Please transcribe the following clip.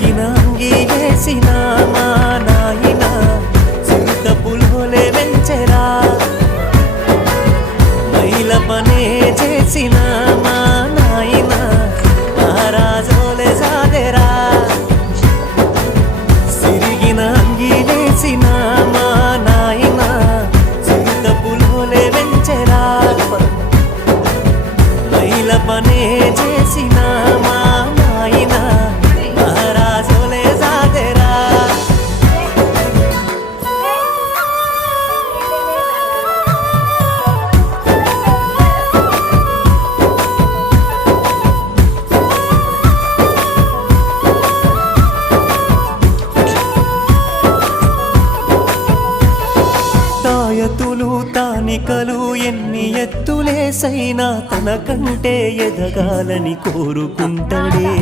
సిరిగిన అంగీలేసిన మా నాయన చింత పులోలే వెంచెరా మైల పనే చేసిన మా నాయన మహారాజోలే సాదెరా సిరిగిన అంగీలేసిన మా నాయన చింత పులోలే వెంచెరా మైల పనే చేసిన మా నాయన మహారాజోలే సాదెరా తాయతులు తానికలు ఎన్ని ఎత్తులేసైనా తనకంటే ఎదగాలని కోరుకుంటాడే